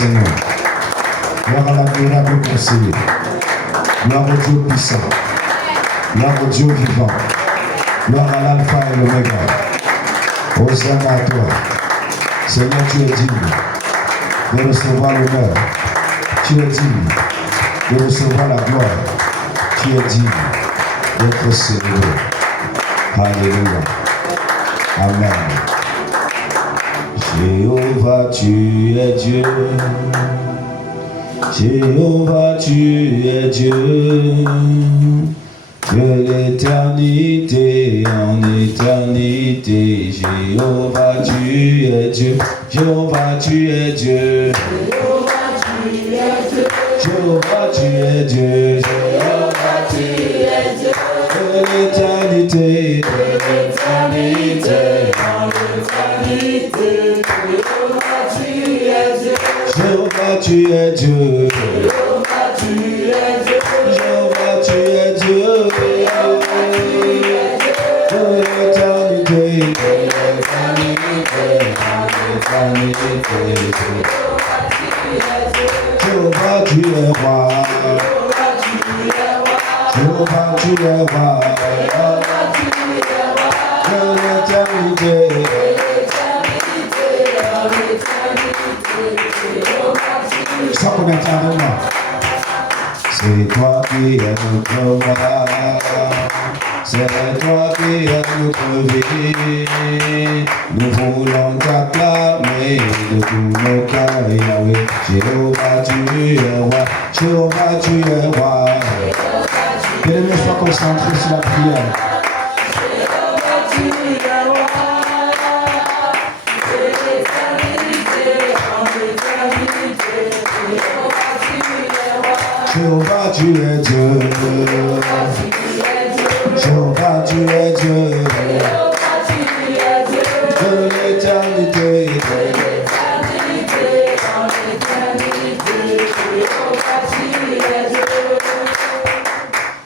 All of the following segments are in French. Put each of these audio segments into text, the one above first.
Seigneur. Gloire à l'admirable conseiller. Gloire au Dieu puissant. Gloire au Dieu vivant. Gloire à l'alpha et l'oméga. Hosanna à toi. Seigneur, tu es digne de recevoir l'honneur. Tu es digne de recevoir la gloire. Tu es digne d'être célébré. Alléluia. Amen. Jéhovah, tu es Dieu. Jéhovah, tu es Dieu. De l'éternité en éternité. Jéhovah, tu es Dieu. Jéhovah, tu es Dieu. Jéhovah, tu es Dieu. Jéhovah, tu es Dieu. De l'éternité en éternité. Jéhovah, tu es Dieu. Jéhovah, tu es Dieu. Jéhovah, tu es Dieu. De l'éternité. Jéhovah, tu es roi. Jéhovah, tu es roi. De l'éternité. Ça qu'on entend de moi. C'est toi qui es notre roi. C'est toi qui es notre vie. Nous voulons t'acclamer de tout nos cœurs, Yahweh. Jéhovah, tu es roi. Jéhovah, tu es roi. Bien-aimés, sois concentrés sur la prière. Jéhovah, tu es Dieu. Jéhovah, tu es Dieu. De l'éternité.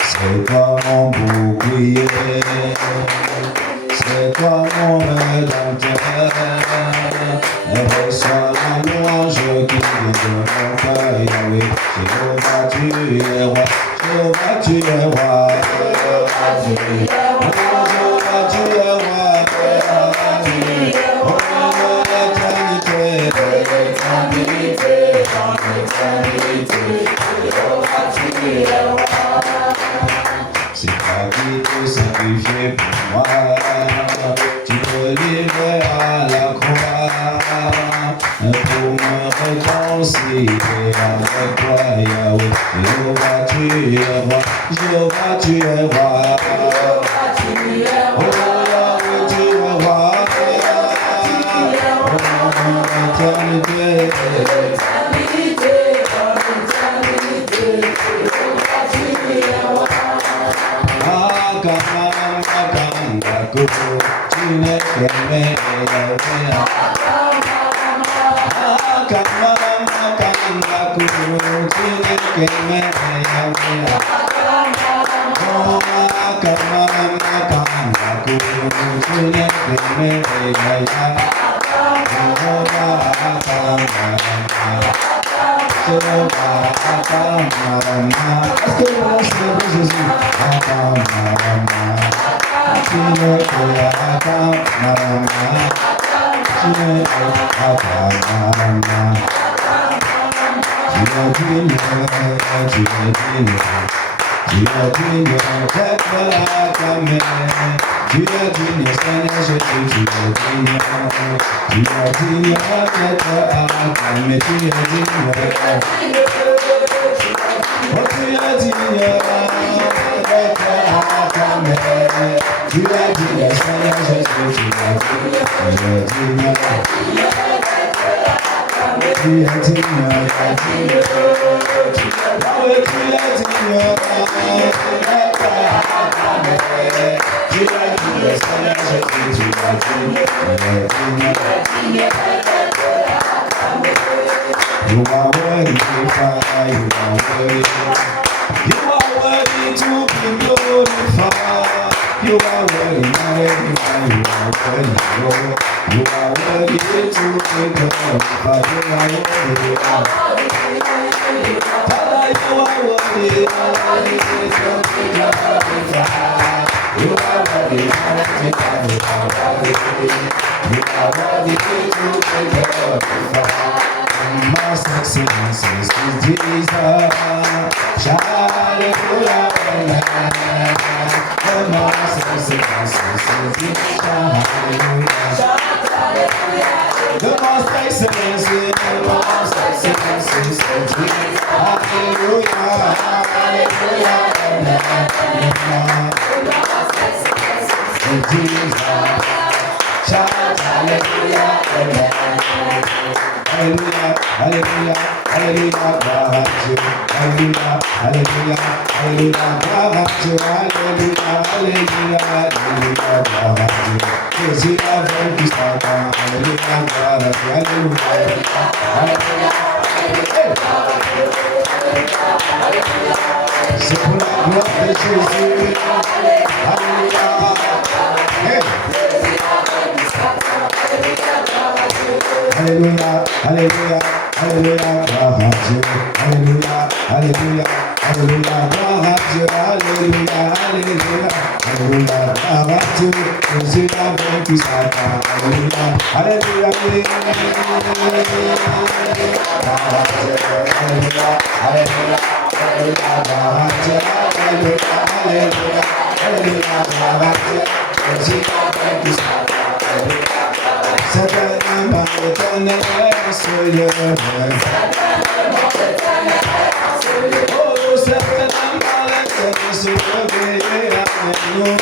C'est toi mon bouclier. C'est toi mon rédempteur. Et reçois la louange qui vient de mon cœur, Yahweh. Jéhovah, tu es roi. Jéhovah, tu es roi. Jéhovah, tu es roi. Jéhovah, tu es roi. C'est toi qui te sacrifié pour moi. Tu me livrais à la croix pour me réconcilier avec toi, Yahweh. Jéhovah, tu es roi. Jéhovah, tu es roi. Oh, Yahweh, tu es roi. Oh, éternité. Tu n'es qu'aimé, You are worthy, you are worthy. You are worthy to be glorified. You are worthy, everyone. You are worthy, Lord. You are worthy to be glorified. You are worthy, Lord. Father, you are worthy to be glorified. You are worthy, everyone. You are worthy. You are worthy to be glorified. Most excellencies to Jesus. Hallelujah. The most excellencies to Jesus. Hallelujah. The most excellencies to Jesus. Hallelujah. Hallelujah. To Jesus. Hallelujah. Hallelujah, hallelujah, hallelujah, gloire à Dieu. Hallelujah, hallelujah, hallelujah, gloire à Dieu. Hallelujah, hallelujah, hallelujah, gloire à Dieu. Jésus a vaincu Satan. Hallelujah, gloire à Dieu. Hallelujah, hallelujah. C'est pour la gloire de Jésus. Hallelujah. Alléluia, alléluia, alléluia, gloire à Dieu. Alléluia, alléluia, alléluia, gloire à Dieu. Alléluia, alléluia, alléluia, gloire à Dieu. Jésus a vaincu Satan. Alléluia, alléluia, alléluia, alléluia, alléluia, alléluia, gloire à Dieu. Alléluia, alléluia, alléluia, gloire à Dieu. Jésus a vaincu Satan. Certainement l'éternel est sur le oh, certainement l'éternel se réveille avec nous.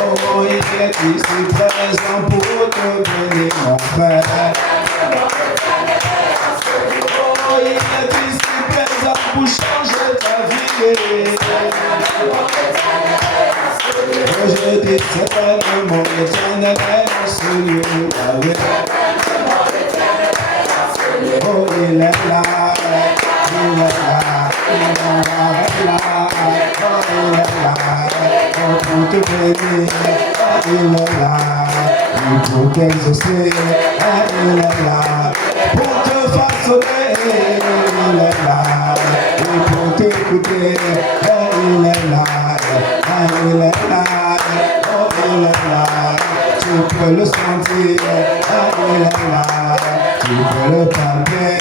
Oh, il est ici présent pour te bénir, mon frère. Oh, il est ici présent pour changer ta vie. Je dis certainement l'éternel est celui avec. Oh, il est là, il est là, il est là, oh, il est là, oh, pour te bénir, il est là, pour t'exaucer, il est là, pour te façonner, il est là, et pour t'écouter, il est là. Il est là, oh il est là, tu peux le sentir, il est là, tu peux le palper,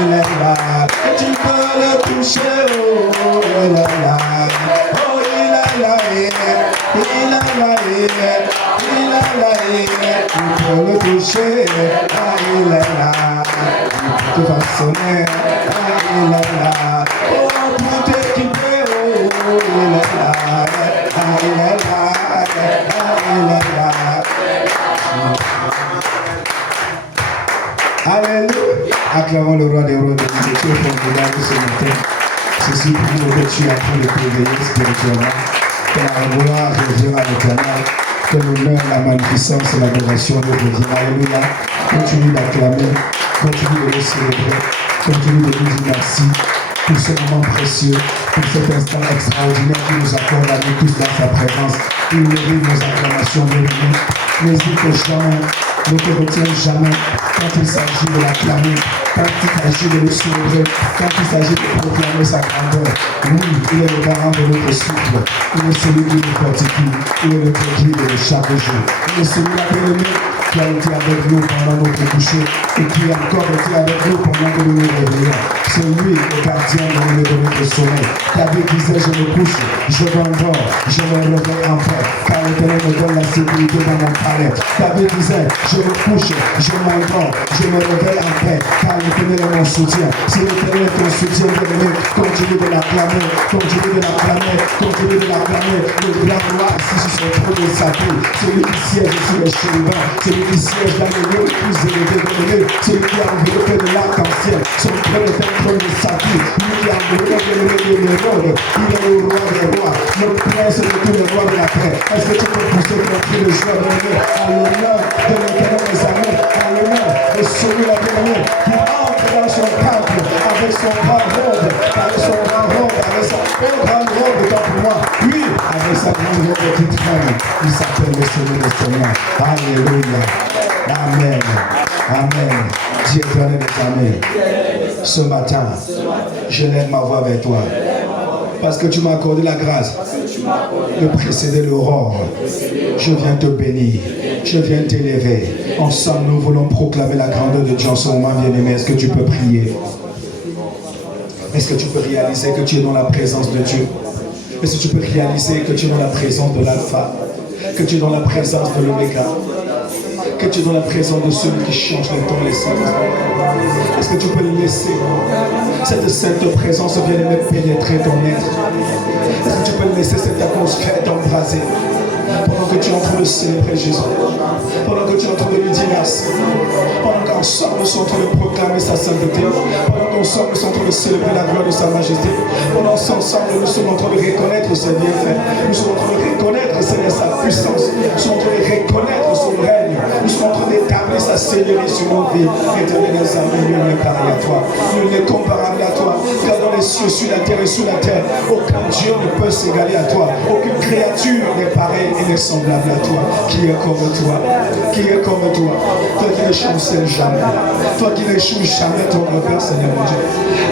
il est là, tu peux le toucher, oh il est là, oh il est là, il est là, il est là, tu peux le toucher, il est là, tu peux te façonner, il est là, oh pour t'équiper, oh il est là. Alléluia. Acclamons le roi des rois de Dieu. Tu es formidable ce matin. Ceci pour nous que tu as pris de t'éveiller spirituellement. Que la gloire revienne à l'éternel. Que l'honneur, la magnificence et l'adoration nous reviennent. Alléluia. Continue d'acclamer. Continue de le célébrer. Continue de lui dire merci. Pour ce moment précieux, pour cet instant extraordinaire qui nous accorde à nous tous dans sa présence. Il mérite nos acclamations de lui. N'hésite jamais, ne te retiens jamais quand il s'agit de l'acclamer, quand il s'agit de le célébrer, quand il s'agit de proclamer sa grandeur. Oui, il est le garant de notre souffle. Il est celui qui nous fortifie. Il est le guide de chaque jour. Il est celui-là qui a été avec nous pendant notre coucher et qui a encore été avec nous pendant que nous nous réveillons. C'est lui le gardien de notre sommeil. David disait, je me couche, je m'endors, je me réveille en paix, car l'Éternel me donne la sécurité dans mon palais. David disait, je me couche, je m'endors, je me réveille en paix, car l'Éternel est mon soutien. Si l'Éternel est ton soutien, bien-aimé, continue de l'acclamer, continue de l'acclamer, continue de l'acclamer. Le grand roi assis sur son trône de Satur, celui qui siège sur les chérubins, celui qui siège dans les lieux les plus élevés de l'élu, celui qui a enveloppé de l'arc-en-ciel, son trône est un trône de Satur, lui qui a enveloppé de l'Hébrode, il est le roi des rois, le prince de tous les rois de la terre. Est-ce que tu peux pousser ton cri de joie de l'honneur à l'honneur de l'Éternel des armées, à l'honneur de celui-là bien-aimé qui entre dans son temple avec son bras robe, grande petite reine, il s'appelle le Seigneur des Seigneurs. Alléluia. Amen. Amen. Dieu éternel est amen. Ce matin, je lève ma voix vers toi. Parce que tu m'as accordé la grâce de précéder l'aurore. Je viens te bénir. Je viens t'élever. Ensemble, nous voulons proclamer la grandeur de Dieu en ce moment, bien-aimé. Est-ce que tu peux prier? Est-ce que tu peux réaliser que tu es dans la présence de Dieu? Est-ce que tu peux réaliser que tu es dans la présence de l'Alpha? Que tu es dans la présence de l'Oméga? Que tu es dans la présence de celui qui change les temps et les saisons? Est-ce que tu peux laisser cette sainte présence bien-aimée pénétrer ton être? Est-ce que tu peux laisser cette atmosphère t'embraser pendant que tu es en train de célébrer Jésus, pendant que tu es en train de lui dire merci, pendant qu'ensemble nous sommes en train de proclamer sa sainteté, pendant qu'ensemble nous sommes en train de célébrer la gloire de sa majesté, pendant qu'ensemble nous sommes en train de reconnaître ses bienfaits, nous sommes en train de reconnaître Seigneur sa puissance, nous sommes en train de reconnaître son règne, nous sommes en train d'établir sa seigneurie sur nos vies. Éternel des armées, nul n'est pareil à toi, nul n'est comparable à toi, car dans les cieux, sur la terre et sous la terre, aucun Dieu ne peut s'égaler à toi, aucune créature n'est pareille et n'est semblable à toi. Qui est comme toi? Qui est comme toi? Toi qui ne chancelles jamais, toi qui n'échoues jamais ton repère, Seigneur mon Dieu.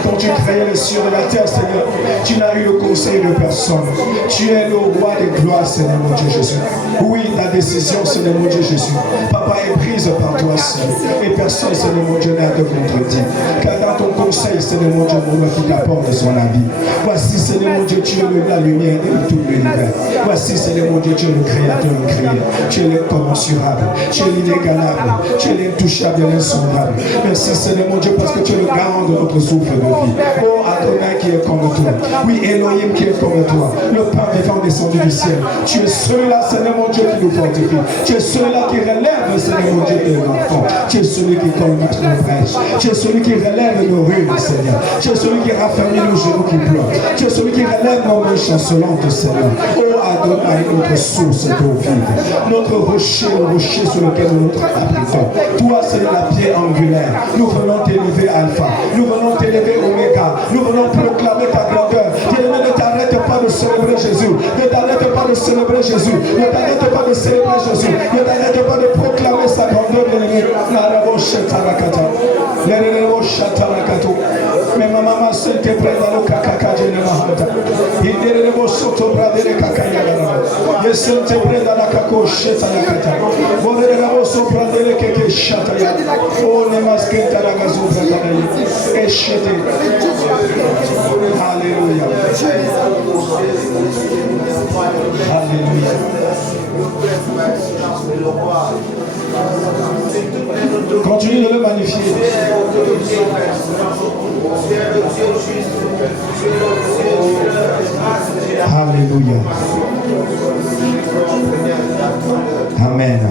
Quand tu créais les cieux et la terre, Seigneur, tu n'as eu le conseil de personne. Tu es le roi des gloires, Seigneur mon Dieu Jésus. Oui, ta décision, Seigneur mon Dieu Jésus, Papa, est prise par toi seul. Et personne, Seigneur mon Dieu, n'a te contredit. Car dans ton conseil, Seigneur mon Dieu, mon qui t'apporte son avis. Voici, Seigneur mon Dieu, tu es la lumière de tout l'univers. Voici, Seigneur mon Dieu, tu es le créateur incréé. Tu es l'incommensurable. Tu es l'inégalable. Tu es l'intouchable et l'insondable. Merci, Seigneur mon Dieu, parce que tu es le garant de notre souffle de vie. Oh, Adonai qui est comme toi. Oui, Elohim qui est comme toi. Le pain vivant descendu du ciel. Tu es celui-là, Seigneur mon Dieu, qui nous fortifie. Tu es celui-là qui relève, Seigneur mon Dieu, tes enfants. Tu es celui qui colmate nos brèches. Tu es celui qui relève nos ruines, Seigneur. Tu es celui qui raffermit nos genoux qui pleurent. Tu es celui qui relève nos mains chancelantes, Seigneur. Oh, Adonai, notre source d'eau vive. Notre rocher, le rocher sur lequel nous nous abritons. Toi, c'est la pierre angulaire. Nous venons t'élever, Alpha. Nous venons t'élever, Oméga. Nous venons proclamer ta grandeur. Bien-aimé, ne t'arrête pas de célébrer Jésus. Ne t'arrête pas de célébrer Jésus. Ne t'arrête pas de célébrer Jésus. Ne t'arrête pas de proclamer sa grandeur, bien-aimé. Mais ma maman s'est prête à l'eau caca de Mahanta. Il est le soto bradere kakayagara. Yes, te prête à la caco cheta la cata. Vous avez la voix bradere keke chata. Oh, ne masquette à la gazou bradere. Et chete. Alléluia. Alléluia. Continue de le magnifier. Alléluia. Amen.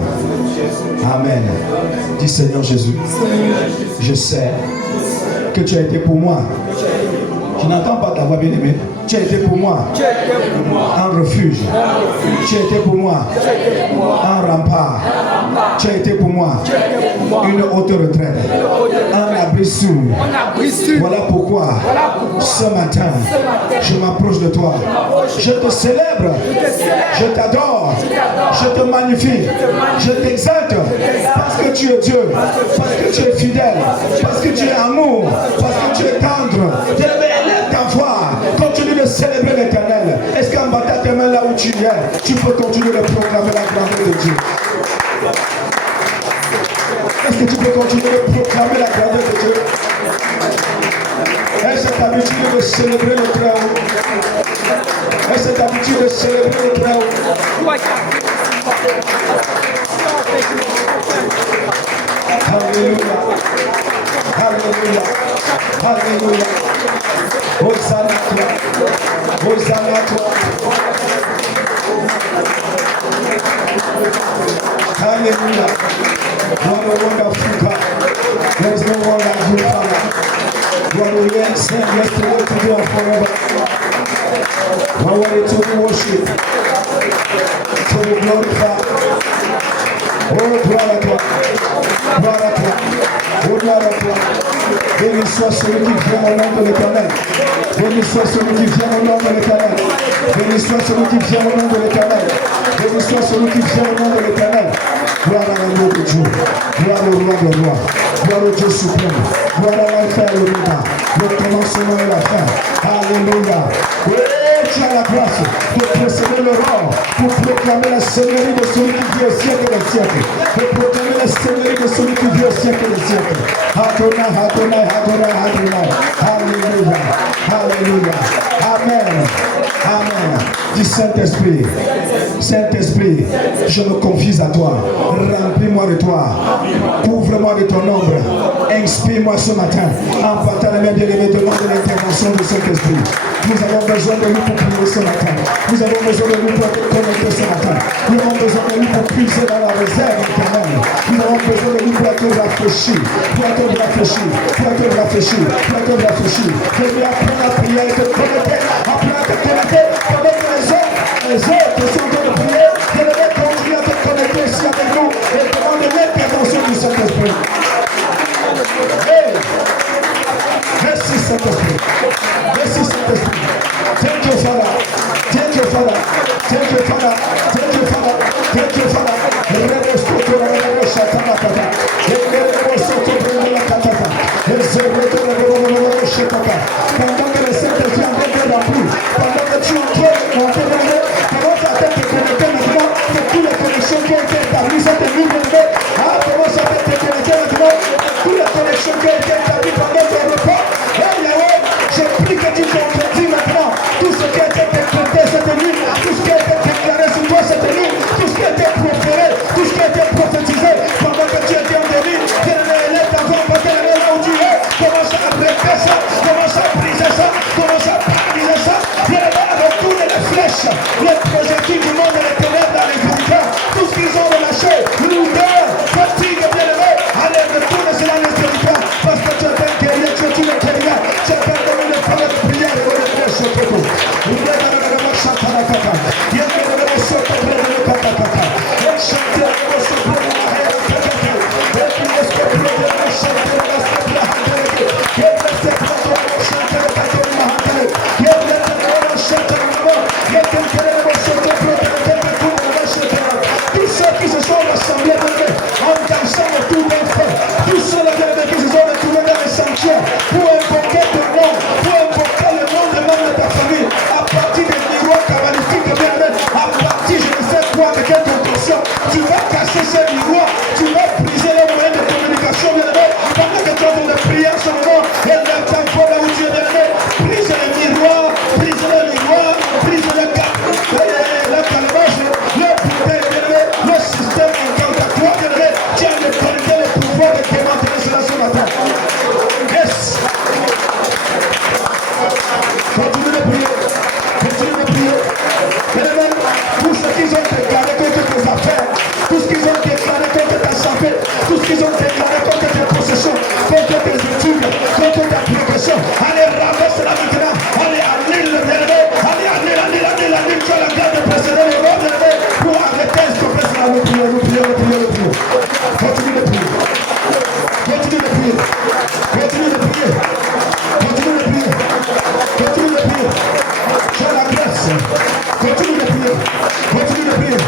Amen. Dis Seigneur Jésus, je sais que tu as été pour moi. Je n'entends pas ta voix bien-aimée. Tu as été pour moi un refuge. Tu as été pour moi un rempart. Tu as été pour moi une haute retraite. Un abri sûr. Voilà pourquoi ce matin, je m'approche de toi. Je te célèbre. Je t'adore. Je te magnifie. Je t'exalte. Parce que tu es Dieu. Parce que tu es fidèle. Parce que tu es amour. Parce que tu es tendre. Élève ta voix. Continue de célébrer l'Éternel. Est-ce qu'en battant tes mains là où tu es, tu peux continuer de proclamer la grandeur de Dieu? Est-ce que tu peux continuer de proclamer la grandeur de Dieu? Est-ce que tu as l'habitude de célébrer le Très-Haut? Est-ce que tu as l'habitude de célébrer le Très-Haut? Alléluia. Alléluia. Alléluia. Hosanna à toi. Hosanna à toi. Alléluia. What a wonderful God. There is no one like you, Father. You are the way, same yesterday, today, and forever. You are ready to be worshipped, to be glorified. Oh, gloire à toi. Gloire à toi. gloire à toi. Béni soit celui qui vient au nom de l'Éternel. Béni soit celui qui vient au nom de l'Éternel. Béni soit celui qui vient au nom de l'Éternel. Béni soit celui qui vient au nom de l'Éternel. Gloire à l'agneau de Dieu. Gloire au roi de roi. Gloire au Dieu suprême. Gloire à l'alpha et l'oméga. Le commencement et la fin. Alléluia. Oui, tu as la grâce de précéder le roi pour proclamer la seigneurie de celui qui vit au siècle des siècles. De proclamer la seigneurie de celui qui vit au siècle des siècles. Adonai, Adonai, Adonai, Adonai. Alléluia. Alléluia. Amen. Amen. Dis Saint-Esprit. Saint-Esprit, je me confie à toi. Remplis-moi de toi. Couvre-moi de ton ombre. Inspire-moi ce matin. En partant la main bien-aimée, demande l'intervention de Saint-Esprit. Nous avons besoin de lui pour prier ce matin. Nous avons besoin de lui pour être connectés ce matin. Nous avons besoin de lui pour puiser dans la réserve éternelle. Nous avons besoin de lui pour être rafraîchis. Pour être rafraîchis. Pour être rafraîchis. Pour être rafraîchis. Je vais apprendre à prier et te connecter. Apprendre à te connecter. Pendant que les autres sont en train de prier, je vais continuer à te connecter ici avec nous et demander l'intervention du Saint-Esprit. Hey! Merci Saint-Esprit. Merci Saint-Esprit. Thank you, Father. Thank you, Father. Thank you, Father. Thank you, Father. Thank you, Father. Pendant que le Saint-Esprit est en train de remplir, pendant que tu es en train de monter, commence à te connecter maintenant sur toutes les connexions qui ont été établies cette nuit. Commence à te connecter maintenant sur toutes les connexions qui ont été établies pendant ton repas. Je prie que tu concrétises maintenant tout ce qui a été décrété cette nuit, tout ce qui a été déclaré sur toi cette nuit, tout ce qui a été proféré, tout ce qui a été prophétisé pendant que tu étais en délire. Lève ta voix parce qu'elle est là où tu es. Commence à briser ça, commence à briser ça, commence à paralyser ça. Viens là, retourne les flèches, les projectiles du monde et les ténèbres dans les villages, tout ce qu'ils ont relâché, lourdeur, fatigue, bien aimé. Allez, retourne cela dans les territoires parce que tu es un guerrier, tu es une guerrière, tu es un prière et on est très choqués. Tous ceux qui se sont rassemblés en dansant autour d'un feu, tous ceux qui se sont retrouvés dans les sanctuaires pour invoquer ton nom, pour invoquer le nom de l'homme de ta famille, à partir des miroirs cabalistiques, à partir je ne sais quoi, de quelle intention, tu vas casser ces miroirs, tu vas briser les moyens de communication, pendant que tu as de prier en ce moment, et lève ta voix là où tu es, brise les miroirs, brise les miroirs, brise les cap, la calebasse, le bouteille, le système incantatoire, tu as l'autorité, le pouvoir de démanteler cela ce matin. Yes! Continue de prier. Continue de prier. Tout ce qu'ils ont déclaré contre tes affaires, tout ce qu'ils ont déclaré contre ta santé, tout ce qu'ils ont déclaré contre tes possessions, contre tes études, contre ta progression. Allez, ramasse la maintenant. Allez, annule le bien-aimé. Allez, annule. Tu as la garde de précéder le roi bien-aimé pour arrêter ce que précédent. Nous prions. Continue de prier. Continue de prier. Continue de prier. Continue de prier. Continue de prier. Tu as la grâce. Continue de prier. Continue de prier.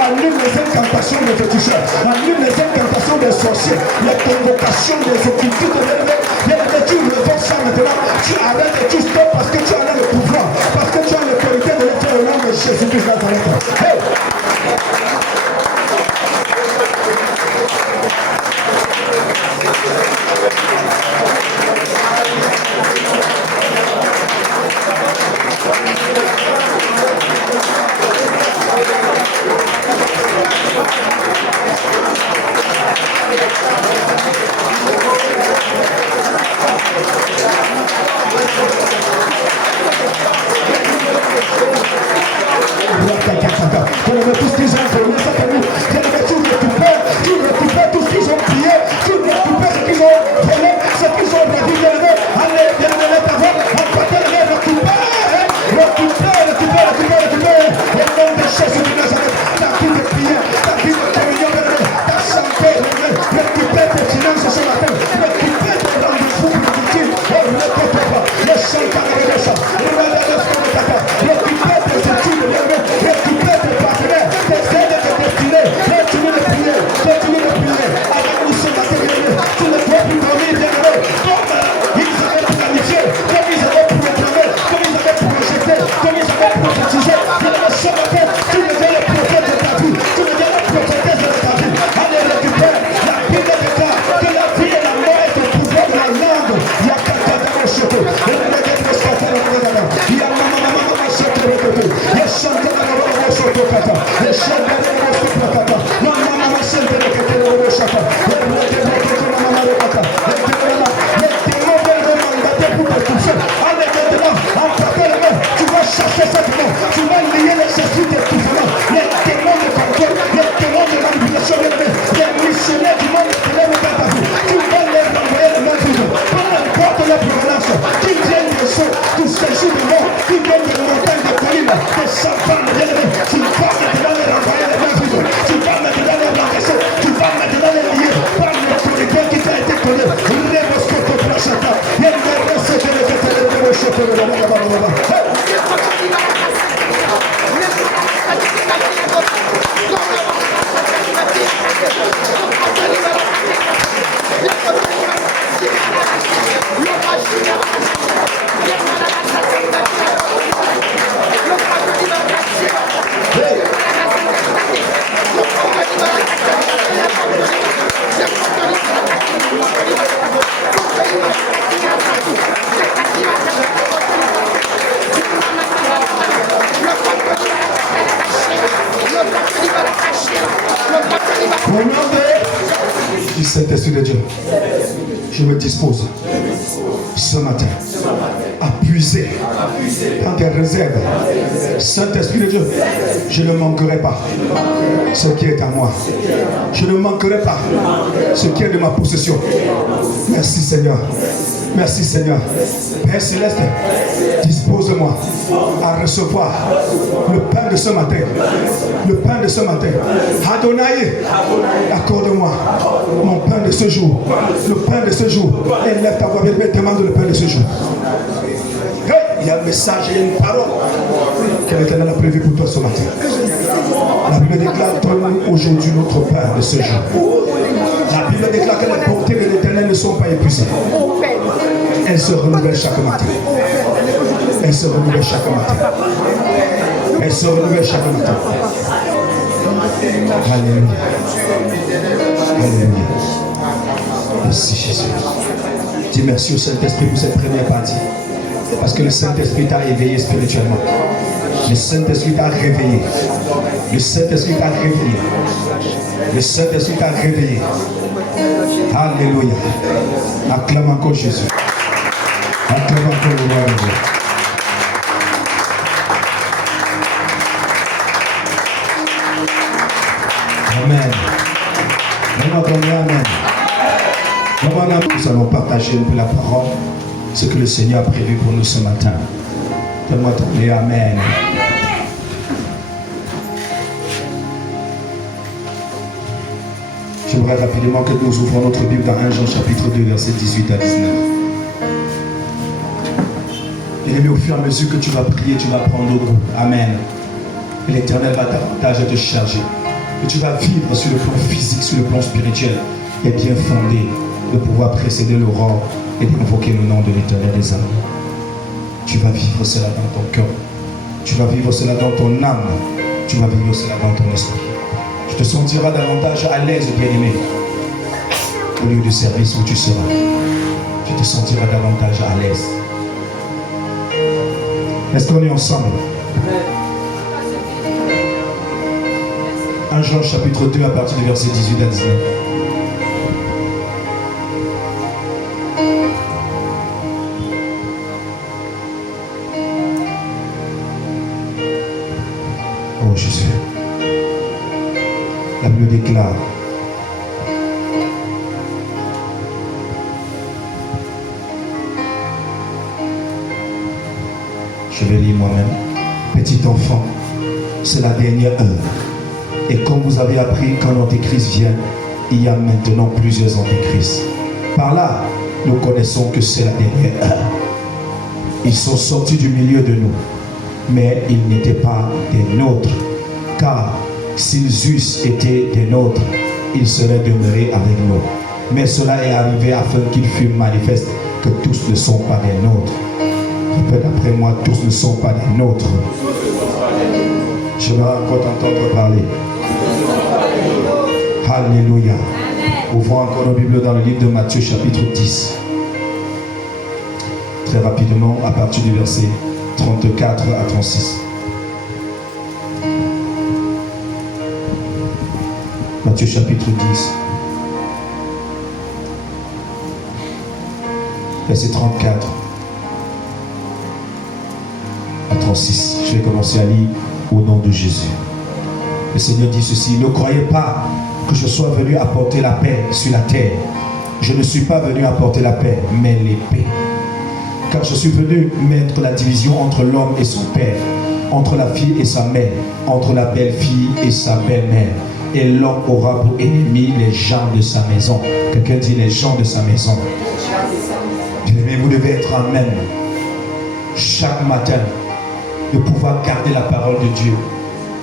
Annule les incantations des féticheurs, annule les incantations des sorciers, les convocations des occultistes de l'ennemi. Tu revoques ça maintenant, tu arrêtes et tu stoppes parce que tu as le pouvoir, parce que tu as l'autorité de le faire au nom de Jésus-Christ Nazareth. Hey! tout ce qu'ils ont donné, ça pour nous. Tu récupères tout ce qu'ils ont prié, tu récupères ce qu'ils ont volé, ce qu'ils ont perdu. Allez, viens ta voix, récupère. Au nom de Jésus de Nazareth, ta vie de prière, ta vie de communion, ta santé, récupère tes finances ce matin, récupère tes rendez-vous productifs, le seul carré de ça, récupère tes études, récupère tes partenaires, tes aides et tes destinées, continue de prier, avec nous ce matin, tu ne dois plus dormir, bien-aimé, comme ils avaient planifié, comme ils avaient programmé, comme ils avaient projeté, comme ils avaient prophétisé, ce matin, tu deviens le prophète de ta vie, tu deviens la prophétesse de ta vie. Allez, récupère. La Bible déclare que la vie et la mort est au pouvoir de la langue. Il y a quelqu'un dans le château. Il y a maman château. Il y a chanté dans le château. Il y a chanté dans le château. Maman chanté dans le château. Les démons veulent mandater pour te toucher. Allez, maintenant, emportez la main. Tu vas chasser cette main. Tu vas lier les esprits d'étouffement, les démons de contrôle, les démons de manipulation, les missionnaires du monde ténèbres dans ta vie. Tu vas les renvoyer de notre vie. Peu importe leur provenance, qui viennent des eaux, qui s'agit de mort, qui viennent des montagnes, des collines, des champagnes, des ennemis. Tu vas maintenant les renvoyer de notre vie. Tu vas maintenant les renverser. Tu vas maintenant les lier par l'autorité qui t'a été connue. Les mosquées de la chata. Il y a des recettes de du Saint-Esprit de Dieu, je me dispose ce matin à puiser dans tes réserves. Saint-Esprit de Dieu, je ne manquerai pas ce qui est à moi. Je ne manquerai pas ce qui est de ma possession. Merci Seigneur. Merci Seigneur. Père Céleste, dispose-moi à recevoir le pain de ce matin. Le pain de ce matin. Adonai, accorde-moi mon pain de ce jour. Le pain de ce jour. Élève ta voix, demande le pain de ce jour. Il y a un message, il y a une parole que l'Éternel a prévu pour toi ce matin. La Bible déclare, donne aujourd'hui notre pain de ce jour. La Bible déclare que les portées de l'Éternel ne sont pas épuisées. Elles se renouvellent chaque matin. Elles se renouvellent chaque matin. Elles se renouvellent chaque matin. Alléluia. Alléluia. Merci Jésus. Dis merci au Saint-Esprit pour cette première partie. Parce que le Saint-Esprit t'a éveillé spirituellement. Le Saint-Esprit t'a réveillé. Le Saint-Esprit t'a réveillé. Le Saint-Esprit t'a réveillé. Alléluia. Acclame encore Jésus. Acclame encore le roi de Dieu. Amen. Amen. Amen. Nous allons partager un peu la parole. Ce que le Seigneur a prévu pour nous ce matin. Donne-moi ton Dieu. Amen. J'aimerais rapidement que nous ouvrons notre Bible dans 1 Jean chapitre 2 versets 18 à 19. Et au fur et à mesure que tu vas prier, tu vas prendre goût. Amen. Et l'Éternel va davantage te charger. Et tu vas vivre sur le plan physique, sur le plan spirituel, et bien fondé de pouvoir précéder l'aurore et d'invoquer le nom de l'Éternel des armées. Tu vas vivre cela dans ton cœur. Tu vas vivre cela dans ton âme. Tu vas vivre cela dans ton esprit. Tu te sentiras davantage à l'aise, bien-aimé, au lieu du service où tu seras. Tu te sentiras davantage à l'aise. Est-ce qu'on est ensemble? 1 Jean chapitre 2 à partir du verset 18 à 19. Oh Jésus. La Bible déclare. Je vais lire moi-même. Petit enfant, c'est la dernière heure. Et comme vous avez appris quand l'Antéchrist vient, il y a maintenant plusieurs Antéchrists. Par là, nous connaissons que c'est la dernière heure. Ils sont sortis du milieu de nous, mais ils n'étaient pas des nôtres. Car s'ils eussent été des nôtres, ils seraient demeurés avec nous. Mais cela est arrivé afin qu'il fût manifeste que tous ne sont pas des nôtres. Répète après moi, tous ne sont pas des nôtres. Je vais encore t'entendre parler. Alléluia. Ouvrons encore nos Bibles dans le livre de Matthieu chapitre 10. Très rapidement à partir du verset 34 à 36. Matthieu chapitre 10. Verset 34 à 36. Je vais commencer à lire au nom de Jésus. Le Seigneur dit ceci: ne croyez pas que je sois venu apporter la paix sur la terre. Je ne suis pas venu apporter la paix, mais l'épée. Car je suis venu mettre la division entre l'homme et son père, entre la fille et sa mère, entre la belle-fille et sa belle-mère. Et l'homme aura pour ennemi les gens de sa maison. Quelqu'un dit les gens de sa maison. Bien-aimés, vous devez être en même chaque matin de pouvoir garder la parole de Dieu,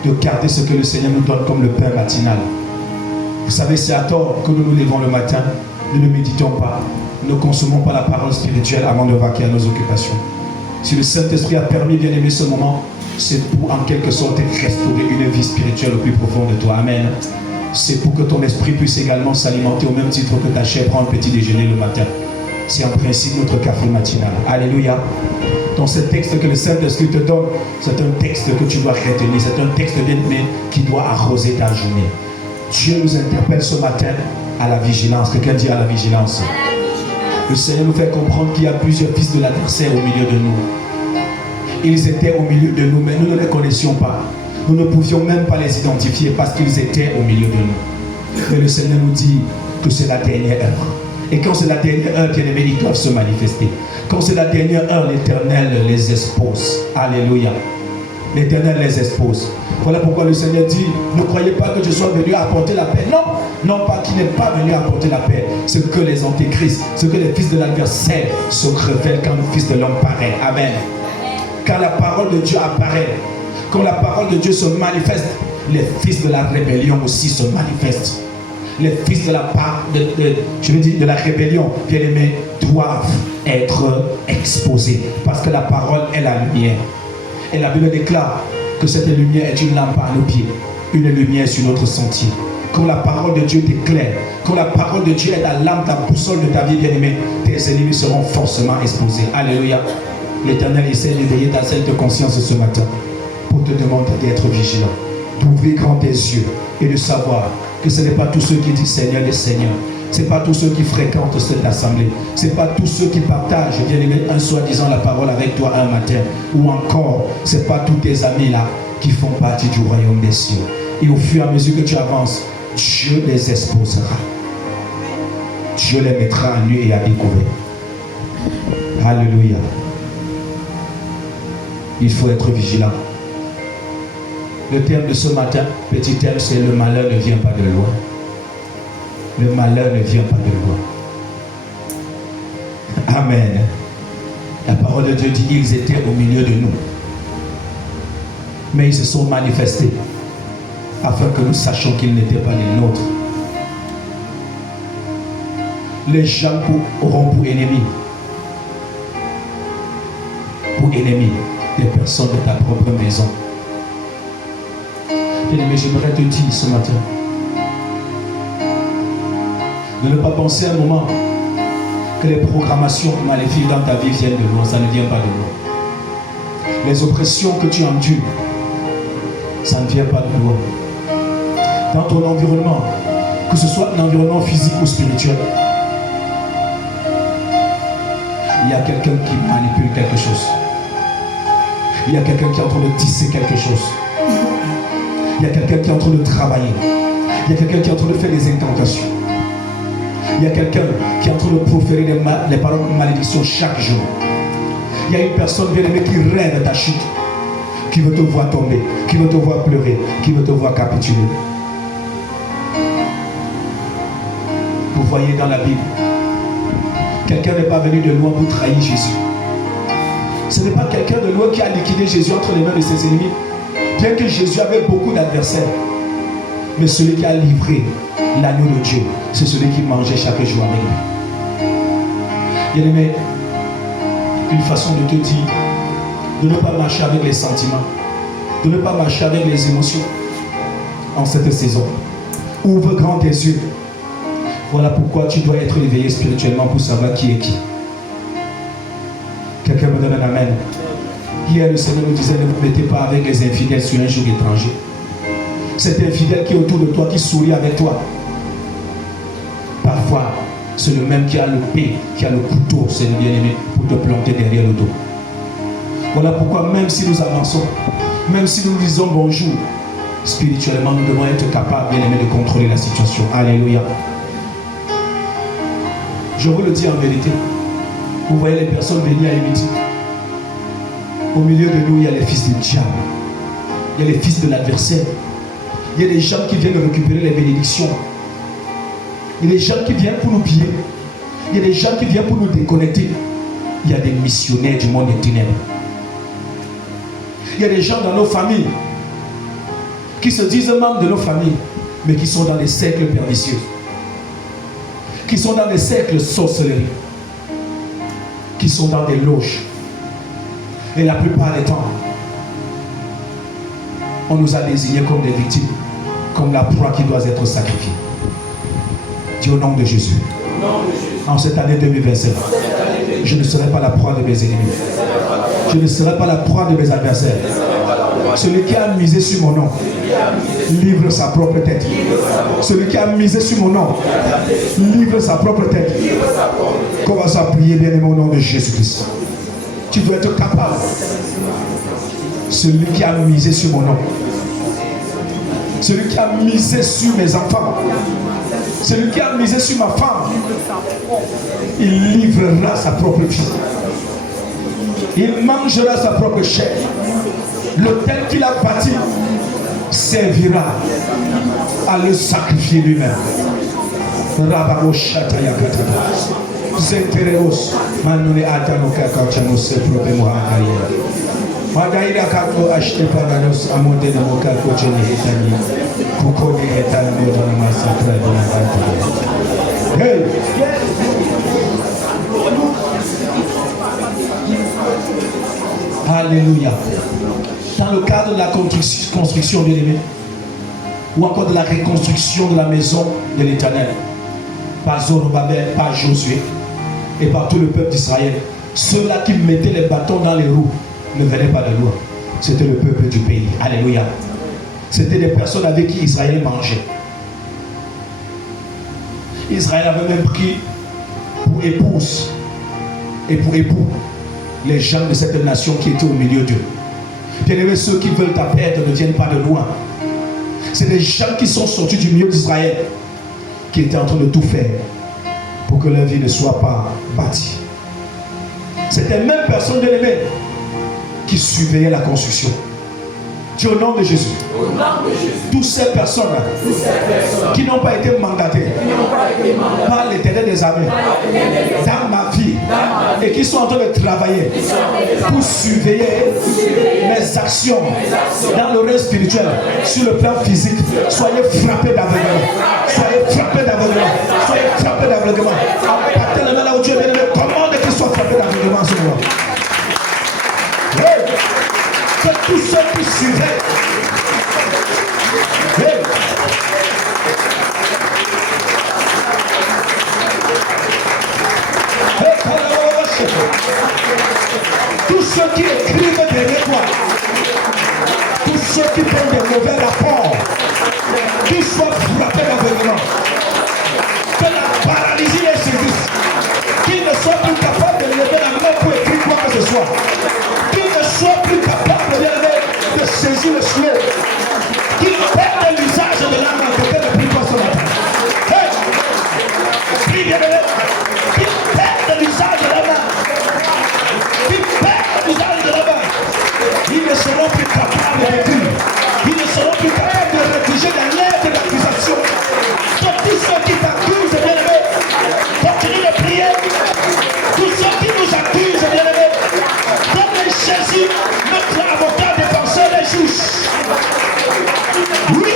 de garder ce que le Seigneur nous donne comme le pain matinal. Vous savez, c'est à tort que nous nous levons le matin, nous ne méditons pas, nous ne consommons pas la parole spirituelle avant de vaquer à nos occupations. Si le Saint-Esprit a permis, bien aimé, ce moment, c'est pour en quelque sorte restaurer une vie spirituelle au plus profond de toi. Amen. C'est pour que ton esprit puisse également s'alimenter au même titre que ta chair prend un petit déjeuner le matin. C'est en principe notre café matinal. Alléluia. Donc ce texte que le Saint-Esprit te donne, c'est un texte que tu dois retenir. C'est un texte bien-aimé qui doit arroser ta journée. Dieu nous interpelle ce matin à la vigilance. Quelqu'un dit à la vigilance. Le Seigneur nous fait comprendre qu'il y a plusieurs fils de l'adversaire au milieu de nous. Ils étaient au milieu de nous, mais nous ne les connaissions pas. Nous ne pouvions même pas les identifier parce qu'ils étaient au milieu de nous. Mais le Seigneur nous dit que c'est la dernière heure. Et quand c'est la dernière heure, bien aimé, ils doivent se manifester. Quand c'est la dernière heure, l'Éternel les expose. Alléluia. L'Éternel les expose. Voilà pourquoi le Seigneur dit: ne croyez pas que je sois venu apporter la paix. Non, non pas qu'il n'est pas venu apporter la paix. Ce que les antéchrists, ce que les fils de l'adversaire se révèlent quand le Fils de l'homme paraît. Amen. Quand la parole de Dieu apparaît, quand la parole de Dieu se manifeste, les fils de la rébellion aussi se manifestent. Les fils de de la rébellion, bien aimés, doivent être exposés. Parce que la parole est la lumière. Et la Bible déclare que cette lumière est une lampe à nos pieds, une lumière sur notre sentier. Quand la parole de Dieu t'éclaire, quand la parole de Dieu est la lampe, la boussole de ta vie, bien aimée, tes ennemis seront forcément exposés. Alléluia. L'Éternel essaie d'éveiller ta sainte conscience ce matin pour te demander d'être vigilant, d'ouvrir grand tes yeux et de savoir que ce n'est pas tous ceux qui disent Seigneur les Seigneurs, ce n'est pas tous ceux qui fréquentent cette assemblée, ce n'est pas tous ceux qui partagent, bien aimé, un soi-disant la parole avec toi un matin, ou encore, ce n'est pas tous tes amis là qui font partie du royaume des cieux. Et au fur et à mesure que tu avances, Dieu les exposera. Dieu les mettra à nu et à découvert. Alléluia. Il faut être vigilant. Le thème de ce matin, petit thème, c'est le malheur ne vient pas de loin. Le malheur ne vient pas de loin. Amen. La parole de Dieu dit qu'ils étaient au milieu de nous. Mais ils se sont manifestés afin que nous sachions qu'ils n'étaient pas les nôtres. Les gens auront pour ennemis des personnes de ta propre maison. Bien-aimé, j'aimerais te dire ce matin de ne pas penser un moment que les programmations maléfiques dans ta vie viennent de loin. Ça ne vient pas de loin. Les oppressions que tu endures, ça ne vient pas de loin. Dans ton environnement, que ce soit un environnement physique ou spirituel, il y a quelqu'un qui manipule quelque chose. Il y a quelqu'un qui est en train de tisser quelque chose. Il y a quelqu'un qui est en train de travailler. Il y a quelqu'un qui est en train de faire des incantations. Il y a quelqu'un qui est en train de proférer les paroles de malédiction chaque jour. Il y a une personne bien-aimée qui rêve ta chute, qui veut te voir tomber, qui veut te voir pleurer, qui veut te voir capituler. Vous voyez dans la Bible, quelqu'un n'est pas venu de loin pour trahir Jésus. Ce n'est pas quelqu'un de loin qui a liquidé Jésus entre les mains de ses ennemis. Bien que Jésus avait beaucoup d'adversaires, mais celui qui a livré l'agneau de Dieu, c'est celui qui mangeait chaque jour avec lui. Bien-aimé, une façon de te dire de ne pas marcher avec les sentiments, de ne pas marcher avec les émotions en cette saison. Ouvre grand tes yeux. Voilà pourquoi tu dois être éveillé spirituellement pour savoir qui est qui. Quelqu'un me donne un amen. Hier, le Seigneur nous disait, ne vous mettez pas avec les infidèles sur un jour étranger. Cet infidèle qui est autour de toi, qui sourit avec toi. Parfois, c'est le même qui a le pain, qui a le couteau, c'est le bien-aimé, pour te planter derrière le dos. Voilà pourquoi même si nous avançons, même si nous disons bonjour, spirituellement, nous devons être capables, bien-aimé, de contrôler la situation. Alléluia. Je vous le dis en vérité. Vous voyez les personnes venues à Unity. Au milieu de nous, il y a les fils du diable. Il y a les fils de l'adversaire. Il y a des gens qui viennent récupérer les bénédictions. Il y a des gens qui viennent pour nous piller. Il y a des gens qui viennent pour nous déconnecter. Il y a des missionnaires du monde des ténèbres. Il y a des gens dans nos familles qui se disent membres de nos familles, mais qui sont dans des cercles pernicieux, qui sont dans des cercles sorcellerie, qui sont dans des loges. Et la plupart des temps, on nous a désignés comme des victimes, comme la proie qui doit être sacrifiée. Dis au nom de Jésus. En cette année 2027, je ne serai pas la proie de mes ennemis. Je ne serai pas la proie de mes adversaires. Celui qui a misé sur mon nom livre sa propre tête. Celui qui a misé sur mon nom livre sa propre tête. Commence à prier, bien-aimé, au nom de Jésus-Christ. Tu dois être capable. Celui qui a misé sur mon nom, celui qui a misé sur mes enfants, celui qui a misé sur ma femme, il livrera sa propre vie. Il mangera sa propre chair. L'autel qu'il a bâti servira à le sacrifier lui-même. Zentereos manune atano kakauchano se problemo akaye. Magaira kako ashte parados amonde de mokako chene etani. Kukone etani modana masakra de la. Hey! Alléluia. Dans le cadre de la construction de l'Église, ou encore de la reconstruction de la maison de l'Éternel, par Zorobabel, par Josué et par tout le peuple d'Israël, ceux-là qui mettaient les bâtons dans les roues ne venaient pas de loin. C'était le peuple du pays. Alléluia. C'était des personnes avec qui Israël mangeait. Israël avait même pris pour épouse et pour époux les gens de cette nation qui étaient au milieu d'eux. Bien-aimés, ceux qui veulent ta perte ne viennent pas de loin. C'est des gens qui sont sortis du milieu d'Israël, qui étaient en train de tout faire pour que leur vie ne soit pas bâtie. C'était même personne, bien-aimés, qui surveillaient la construction. Dis au nom de Jésus. Toutes ces personnes qui n'ont pas été mandatées par l'Éternel des armées dans ma vie et qui sont en train de travailler pour surveiller mes actions dans le règne spirituel, sur le plan physique, soyez frappés d'aveuglement. Soyez frappés d'aveuglement. Soyez frappés d'aveuglement. Partez la main là où Dieu est bien-aimé. Commande qu'ils soient frappés d'aveuglement ce soir. Que tous ceux qui surveillent, tous ceux qui écrivent derrière toi, tous ceux qui font des mauvais rapports, qu'ils soient frappés d'aveuglement, que la paralysie les saisisse, qu'ils ne soient plus capables de lever la main pour écrire quoi que ce soit, qu'ils ne soient plus capables de saisir le slow, qu'ils plus capable de rédiger des lettres d'accusation. Donc tous ceux qui t'accusent, bien-aimés, continue de prier. Tous ceux qui nous accusent, bien-aimés, donne Jésus, notre avocat, défenseur et juge. Oui,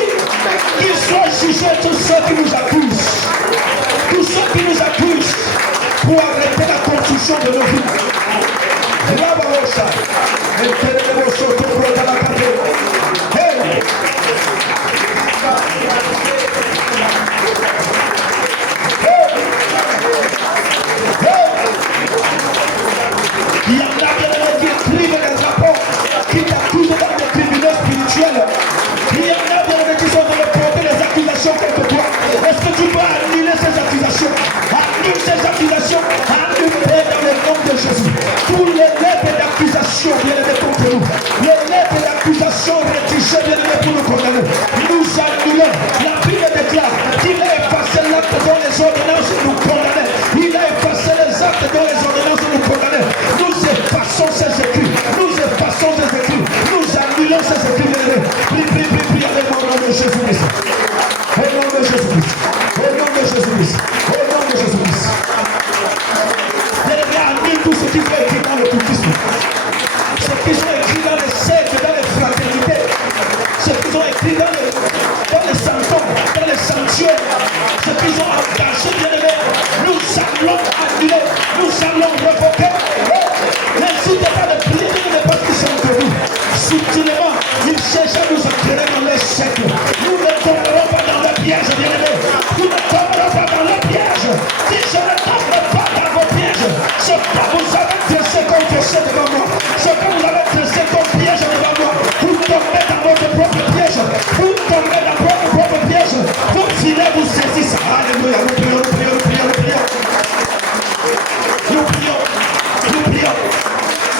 qu'il soit jugé tous ceux qui nous accusent. Tous ceux qui nous accusent pour arrêter la construction de nos vies. Hey! Il y en a qui écrivent des rapports, qui t'accusent dans des tribunaux spirituels. Il y en a qui sont en train de porter des accusations contre toi. Est-ce que tu peux annuler ces accusations? Annule ces accusations. Annule dans le nom de Jésus. Tous les lettres d'accusation viennent contre nous. Les lettres d'accusation rédigées viennent pour nous condamner. Nous annulons. La Bible déclare qu'il a effacé l'acte dont les ordonnances nous condamnaient. Il a effacé les actes dont les ordonnances nous condamnaient. Nous effaçons ces écrits. Nous effaçons ces écrits. Nous annulons ces écrits. Prie avec moi au nom de Jésus-Christ. Au nom de Jésus-Christ. Au nom de Jésus-Christ. Au nom de Jésus-Christ. Annule tout ce qui est écrit dans le cultisme. Ce qui sont écrits dans les sectes, dans les fraternités. Ce qui sont écrits dans les sanctums, dans les sanctuaires. Ce qui sont engagés, bien-aimés. Nous allons annuler. Nous allons revoquer. N'hésitez pas de prier, mais parce qu'ils sont entre nous. Subtilement, ils cherchent à nous entraîner dans les siècles. Nous ne tomberons pas dans le piège, bien-aimés. Nous ne tomberons pas dans le piège. Si je ne tombe pas dans vos pièges, ce que vous avez dressé comme péché devant moi, ce que vous avez dressé comme piège devant moi, vous tombez dans votre propre piège. Vous tombez dans votre propre piège. Vos filets vous saisissent. Alléluia. Nous prions, nous prions, nous prions, nous prions. Nous prions, nous prions.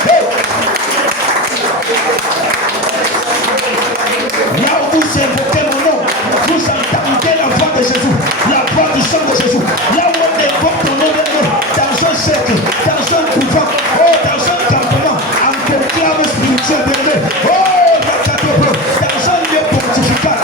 Hey. Là où vous invoquez mon nom, vous entendez la voix de Jésus, la voix du sang de Jésus. Là où on évoque ton nom, dans un cercle, dans un couvent, dans un campement, en conclave spirituel, dans un lieu pontifical,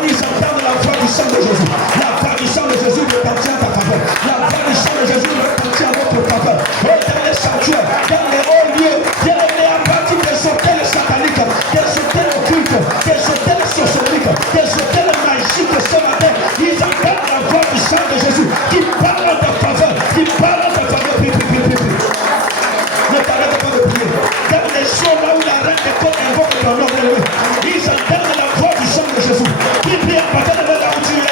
ils entendent la voix du sang de Jésus. La voix du sang de Jésus retentit en ta faveur. La voix du sang de Jésus retentit en votre faveur. Dans les sanctuaires, dans les hauts lieux, à partir des hôtels sataniques, des hôtels occultes, des hôtels sociologiques, des hôtels magiques ce matin, ils entendent la voix du sang de Jésus qui parle en ta faveur, qui parle en ta faveur. Ne t'arrête pas de prier. Dans les jours là où la reine des côtes invoque ton nom, ils entendent la voix du sang de Jésus. Prie à partir de là où tu es.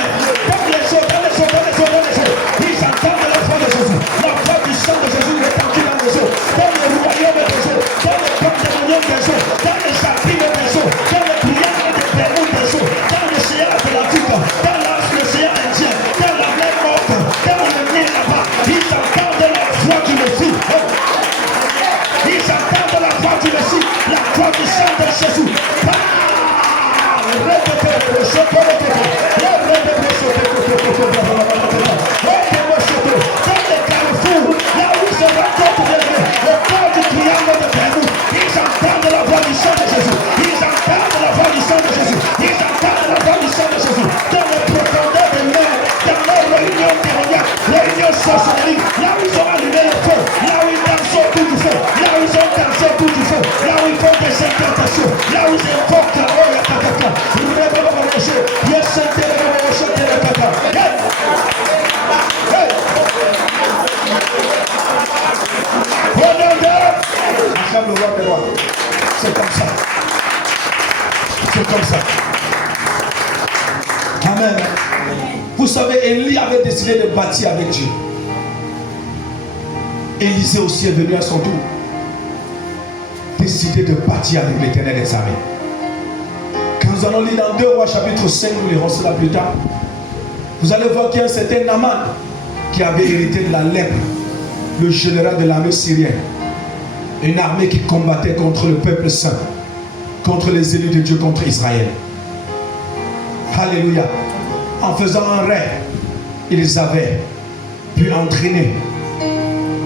Dans les jours, ils entendent la voix de Jésus. La voix du sang de Jésus retentit dans les eaux, dans le royaume des eaux, dans le pandémonium des eaux, dans les abîmes des eaux, dans le triangle des Bermudes des eaux, dans l'océan Atlantique, dans l'océan Indien, dans la mer morte, dans le Nil là-bas. Ils entendent la voix du Messie. Ils entendent la voix du Messie, la voix du sang de Jésus. Là où ils ont allumé le feu, là où ils dansent autour du feu, là où ils ont dansé autour du feu, là où ils font des incantations, là où ils invoquent la roya kakaka, c'est comme ça. C'est comme ça. Amen. Vous savez, Élie avait décidé de bâtir avec Dieu. Élisée aussi est venu à son tour décider de bâtir avec l'Éternel des armées. Quand nous allons lire dans 2 Rois chapitre 5, nous lirons cela plus tard. Vous allez voir qu'il y a un certain Naaman qui avait hérité de la lèpre, le général de l'armée syrienne. Une armée qui combattait contre le peuple saint, contre les élus de Dieu, contre Israël. Alléluia. En faisant un rêve, ils avaient pu entraîner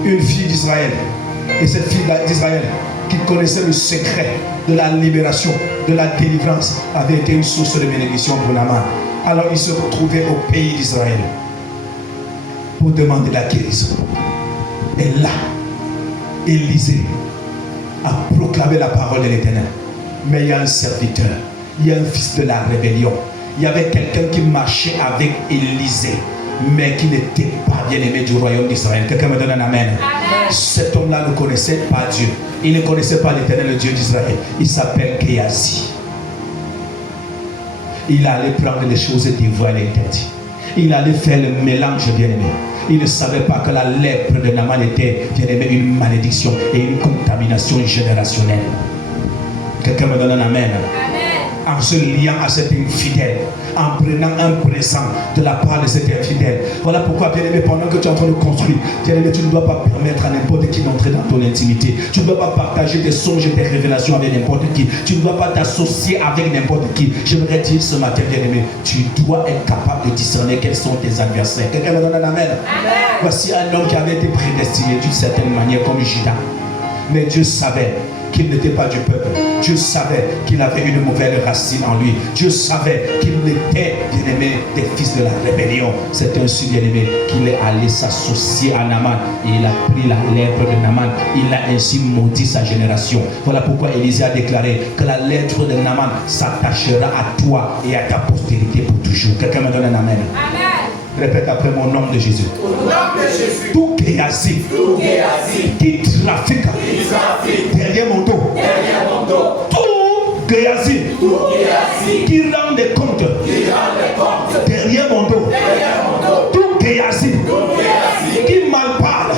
une fille d'Israël. Et cette fille d'Israël qui connaissait le secret de la libération, de la délivrance, avait été une source de bénédiction pour Naaman. Alors il se retrouvait au pays d'Israël pour demander la guérison. Et là, Élisée a proclamé la parole de l'Éternel. Mais il y a un serviteur, il y a un fils de la rébellion. Il y avait quelqu'un qui marchait avec Élisée, mais qui n'était pas bien aimé du royaume d'Israël. Quelqu'un me donne un amen. Cet homme-là ne connaissait pas Dieu. Il ne connaissait pas l'Éternel, le Dieu d'Israël. Il s'appelle Géasi. Il allait prendre les choses et dévoiler l'interdit. Il allait faire le mélange, bien-aimé. Il ne savait pas que la lèpre de Naaman était, bien-aimé, une malédiction et une contamination générationnelle. Quelqu'un me donne un amen. En se liant à cet infidèle, en prenant un présent de la part de cet infidèle. Voilà pourquoi, bien-aimé, pendant que tu es en train de construire, bien-aimé, tu ne dois pas permettre à n'importe qui d'entrer dans ton intimité. Tu ne dois pas partager tes songes et tes révélations avec n'importe qui. Tu ne dois pas t'associer avec n'importe qui. J'aimerais dire ce matin, bien-aimé, tu dois être capable de discerner quels sont tes adversaires. Quelqu'un me donne un amen. Voici un homme qui avait été prédestiné d'une certaine manière comme Judas. Mais Dieu savait qu'il n'était pas du peuple. Dieu savait qu'il avait une mauvaise racine en lui. Dieu savait qu'il était, bien-aimé, des fils de la rébellion. C'est ainsi, bien-aimé, qu'il est allé s'associer à Naaman. Et il a pris la lèpre de Naaman. Il a ainsi maudit sa génération. Voilà pourquoi Élisée a déclaré que la lèpre de Naaman s'attachera à toi et à ta postérité pour toujours. Quelqu'un me donne un amen. Amen. Répète après mon nom de Jésus. Au nom de Jésus. Tout Géasi qui trafique derrière mon dos. Tout Géasi qui rend des comptes derrière mon dos. Tout Géasi qui mal parle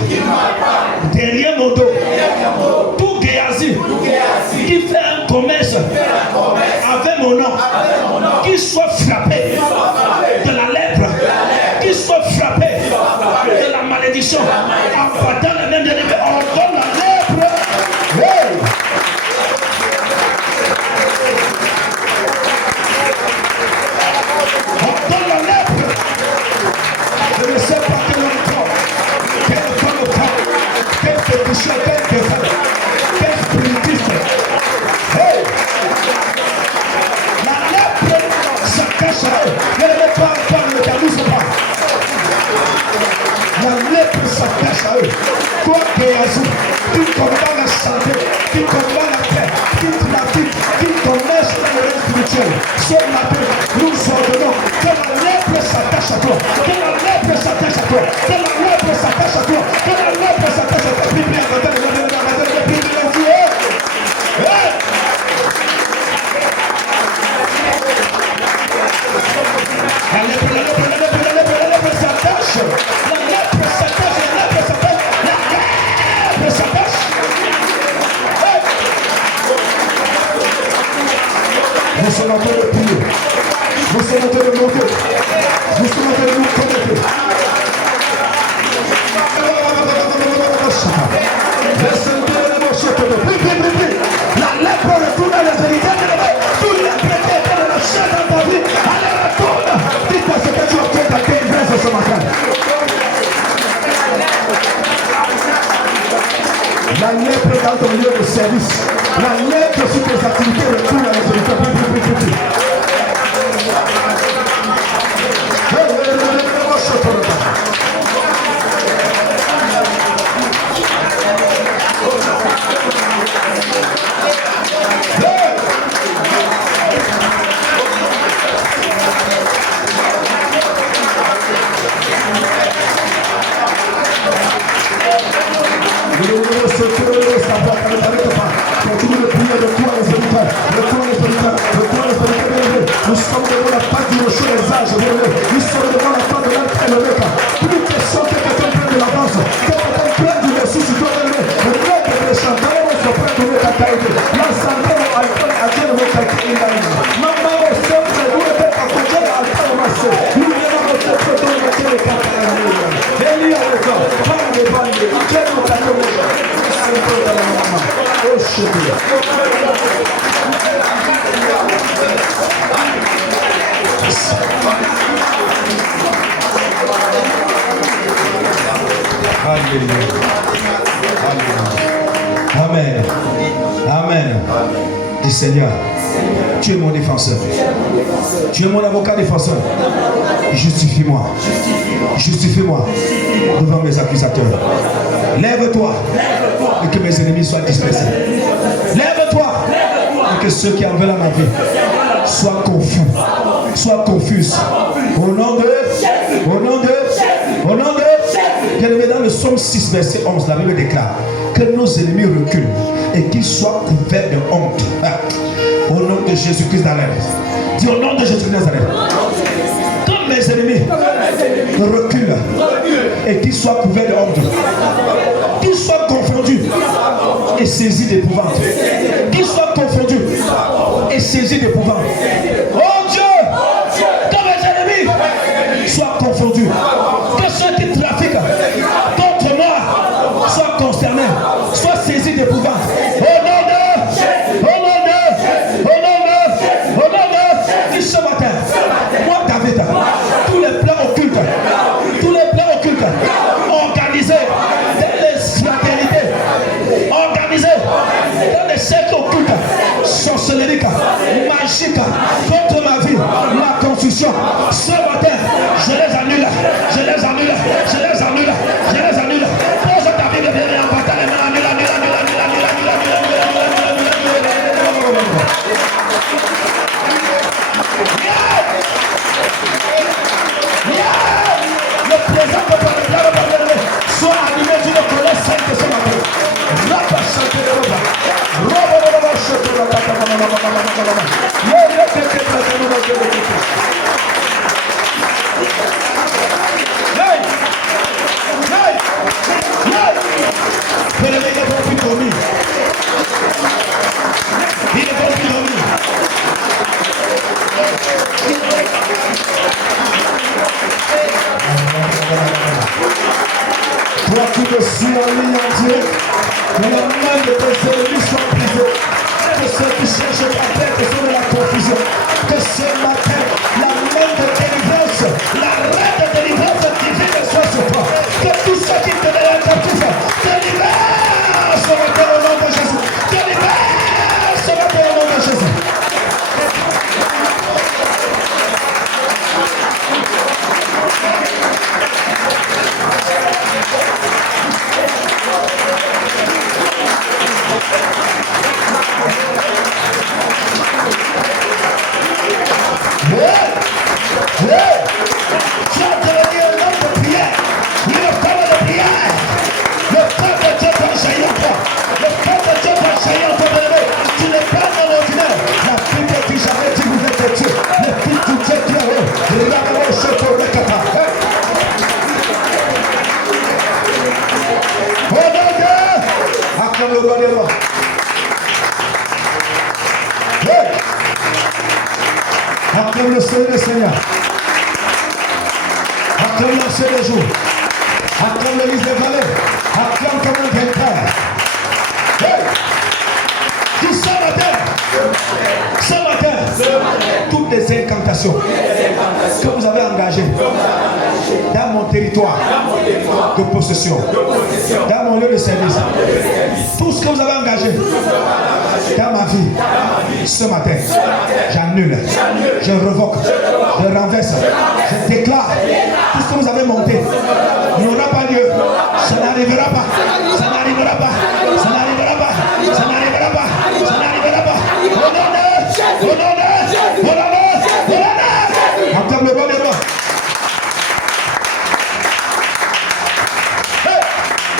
derrière mon dos. Tout Géasi qui fait un commerce avec mon nom, qui soit frappé de la lèpre, qui soit frappé de la malédiction, en battant les mains de l'ennemi, on donne la lèpre. Hey! On donne la lèpre. Je ne sais pas quel homme, quel femme, quel féticheur, quel défunt, quel spiritiste. Hey! La lèpre s'attache à eux. Ne les mets pas, ne les amuse pas. La lèpre s'attache à eux. Toi, Géasi, qui combat la santé, qui combat la paix, qui trafique, qui commerce dans le règne spirituel. Ce matin, nous ordonnons que la lèpre s'attache à toi. Que la lèpre s'attache à toi. Que la lèpre s'attache à toi. Que la lèpre s'attache à toi. Prie, prie, la lèpre s'attache. La lèpre s'attache. Nous sommes en train de prier. Nous sommes en train de monter. Nous sommes en train de nous connecter. La lèpre retourne à les héritiers de l'évêque. Tout lèpre qui était dans la chair dans ta vie, allez retourne. Dites-moi ce que tu obtiens ta délivrance ce matin. La lèpre dans ton lieu de service. La lèpre sur tes activités retourne à les héritiers. Continue de prier, retourne les héritiers. Nous sommes devant la part du rocher des âges. Nous sommes devant la part de l'âge élevé. Plus question que quelqu'un prenne de l'avance, que quelqu'un prenne du merci sur toi élevé. Le mec de chanter, on se prend de ta taille. L'ensemble de l'alcool à Dieu de votre taille. Maman, on se fait vous le faire à côté de l'alcool au massé. Nous venons de se faire de votre taille. Elia le corps, pas de bande, Dieu nous a donné. C'est un peu de la maman. Oh, chérie. Alléluia. Amen. Dis Seigneur, tu es mon défenseur. Tu es mon avocat défenseur. Justifie-moi. Justifie-moi devant mes accusateurs. Lève-toi et que mes ennemis soient dispersés. Lève-toi et que ceux qui en veulent à ma vie soient confus, soient confus. Au nom de, bien aimé, dans le psaume 6, verset 11, la Bible déclare que nos ennemis reculent et qu'ils soient couverts de honte. Au nom de Jésus-Christ d'Azareth. Dis au nom de Jésus-Christ d'Azareth. Comme mes ennemis reculent et qu'ils soient couverts de honte. Qu'ils soient confondus et saisis d'épouvante. Qu'ils soient confondus et saisis d'épouvante. Oh Dieu, que mes ennemis soient confondus. Que ceux qui trafiquent contre moi soient concernés, soient saisis d'épouvante. Au nom de ce matin, moi David, tous les plans occultes, organisés dans les fraternités, organisés dans les cercles occultes, sorcelleriques, magiques, contre ma vie, ma construction, ce matin, je les annule, je les annule, je les annule, je les annule. Pose ta Bible bien en bataille, annule. Le présent de ton éclat soit animé d'une colère sainte ce matin. Rapa chante de roba. Roba chante de roba. Toi qui me suis en ligne en direct, que la main de tes ennemis soit brisée, que ceux qui cherchent ta tête sont de la confusion, que ce matin, la main de délivrance, la main de délivrance divine soit sur toi, que tous ceux qui te donnent captif, te libèrent ce matin au nom de Jésus, te libèrent ce matin au nom de Jésus. Acclame le Seigneur. Acclame l'ancien des jours. Acclame le livre des vallées. Acclame comme un vainqueur. Tout ce matin, toutes les incantations que vous avez engagées dans mon territoire de possession, dans mon lieu de service, tout ce que vous avez engagé dans ma vie, ce matin, j'annule, je revoque, je renverse, je déclare tout ce que vous avez monté n'aura pas lieu, ça n'arrivera pas, ça n'arrivera pas, ça n'arrivera pas, ça n'arrivera pas, ça n'arrivera pas. Au nom de, entame le bon des mains.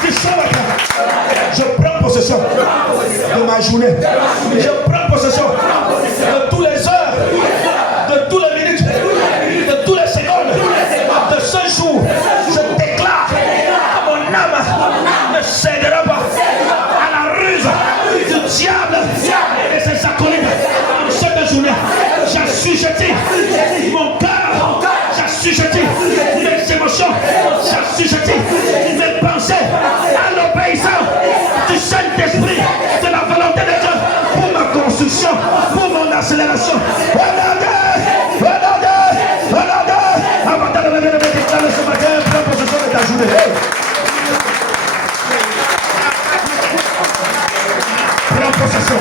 Ce matin, je prends possession de ma journée. Je prends possession de tous les heures, de tous les minutes, de tous les secondes, de ce jour. Je déclare à mon âme ne cédera pas à la ruse du diable et ses acolytes. En cette journée, j'assujettis mon cœur, j'assujettis mes émotions, j'assujettis mes pensées à l'obéissance du Saint-Esprit, de la volonté de Dieu pour ma construction, pour mon accélération. Avant de me déclarer ce matin, prends possession de ta journée. Prends possession.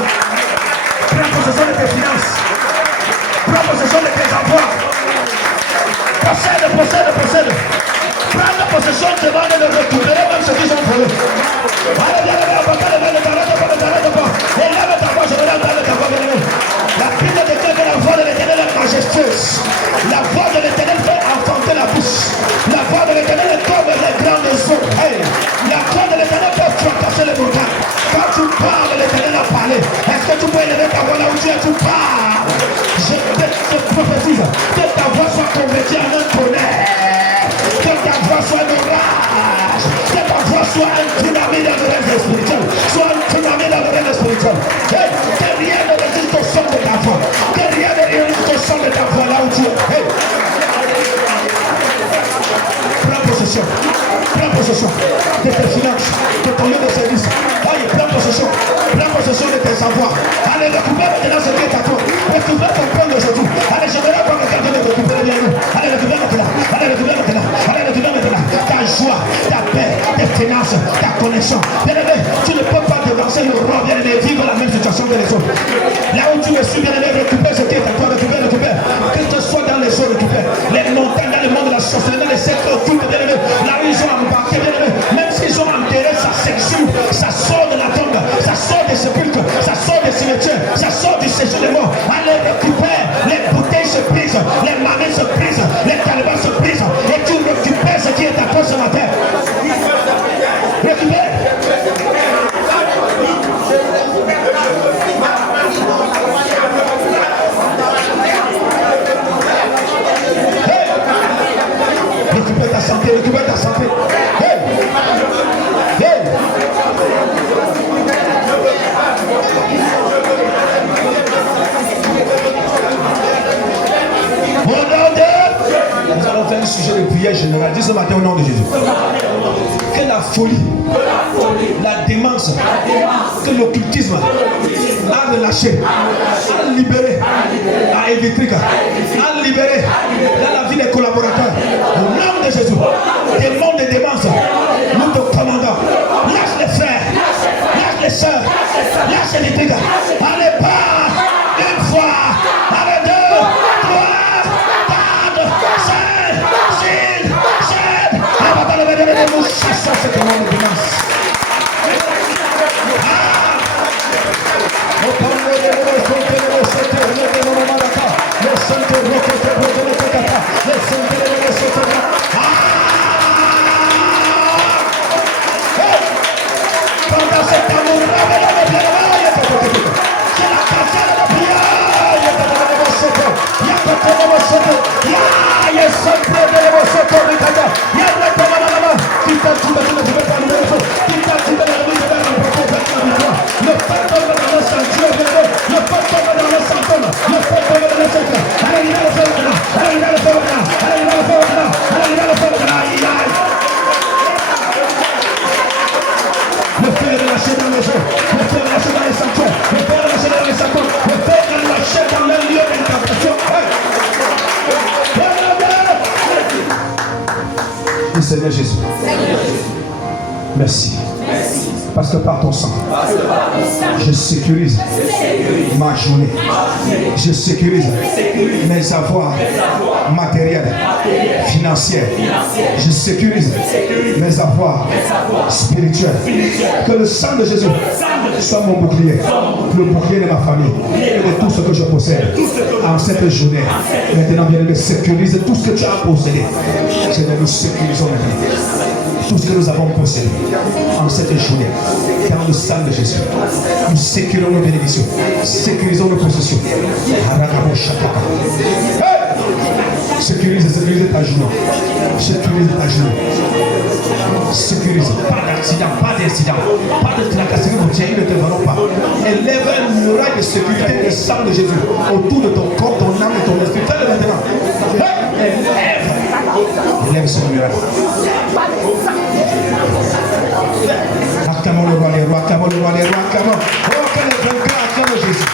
là où tu es, tu pars. Je te prophétise que ta voix soit convertie en un tonnerre, que ta voix soit un orage, que ta voix soit un tsunami dans le règne spirituel, soit un tsunami dans le règne spirituel. Hey, que rien ne résiste au son de ta voix, que rien ne résiste au son de ta voix là où tu es. Hey. Prends possession de tes finances, de ton lieu de service. Allez, prends possession de tes savoirs. Allez, récupère maintenant ce qui est à toi. Récupère ton plan d'aujourd'hui. Allez, je verrai pas regarder de récupérer bien nous. Allez, récupère maintenant. Allez, récupère maintenant. Allez, récupère maintenant. Ta joie, ta paix, tes finances, ta connexion. Bien-aimé, tu ne peux pas devancer le roi, bien-aimé, vivre la même situation que les autres. Là où tu es su, bien-aimé, récupère ce qui est à toi. Récupère. Que ce soit dans les eaux, récupère. Les montagnes, dans le monde de la sorcellerie, dans les secteurs occultes, bien-aimé. Là où ils ont embarqué, bien-aimé. Même s'ils ont enterré sa section, ça sort de la tombe, ça sort des sépulcres, ça sort des cimetières, ça sort du séjour des morts. Allez, récupère. Les bouteilles se brisent, les manettes se brisent, les calvaires se brisent. Et tu récupères ce qui est à toi ce matin. Récupère. Récupère ta santé, récupère ta santé. Hey! Hey! Au nom de... Nous allons faire un sujet de prière générale. Dis ce matin au nom de Jésus. Que la folie, la démence, que l'occultisme a relâché, a libéré, a évité, a libéré dans la vie des collaborateurs. Au nom de Jésus, démons de démence, nous te commandons. Lâche les frères, lâche les sœurs, lâche les dégâts. Allez, pas une fois, allez, 2, 3, 4, 5, 6, 7. Nous chassons ce démon de démence. Pendant cet amour, c'est la caserne de prière. Le Père est lâché dans les eaux, le Père est lâché dans les sanctuaires, le Père est lâché dans les sanctuaires, le Père est lâché dans le lieu d'interprétation. Hey. Seigneur Jésus, merci. Parce que par ton sang, je sécurise ma journée. Je sécurise mes avoirs matériels, financiers. Je sécurise mes avoirs spirituels. Que le sang de Jésus soit mon bouclier, le bouclier de ma famille et de tout ce que je possède en cette journée. Maintenant, viens me sécuriser tout ce que tu as possédé. Seigneur, nous sécurisons maintenant tout ce que nous avons possédé en cette journée. Dans le sang de Jésus, nous sécurisons nos bénédictions, sécurisons nos possessions. Hey! Sécurise ta journée. Sécurise ta journée. Sécurise. Pas d'accident, pas d'incident, pas de tracasserie routière, ne te verront pas. Élève un muraille de sécurité du sang de Jésus autour de ton corps, ton âme et ton esprit. Fais-le maintenant. Hey! Élève ce muraille. Acclamons le roi, les rois, acclamons le roi, les rois, acclamons. Oh, quel est vainqueur, acclamons Jésus.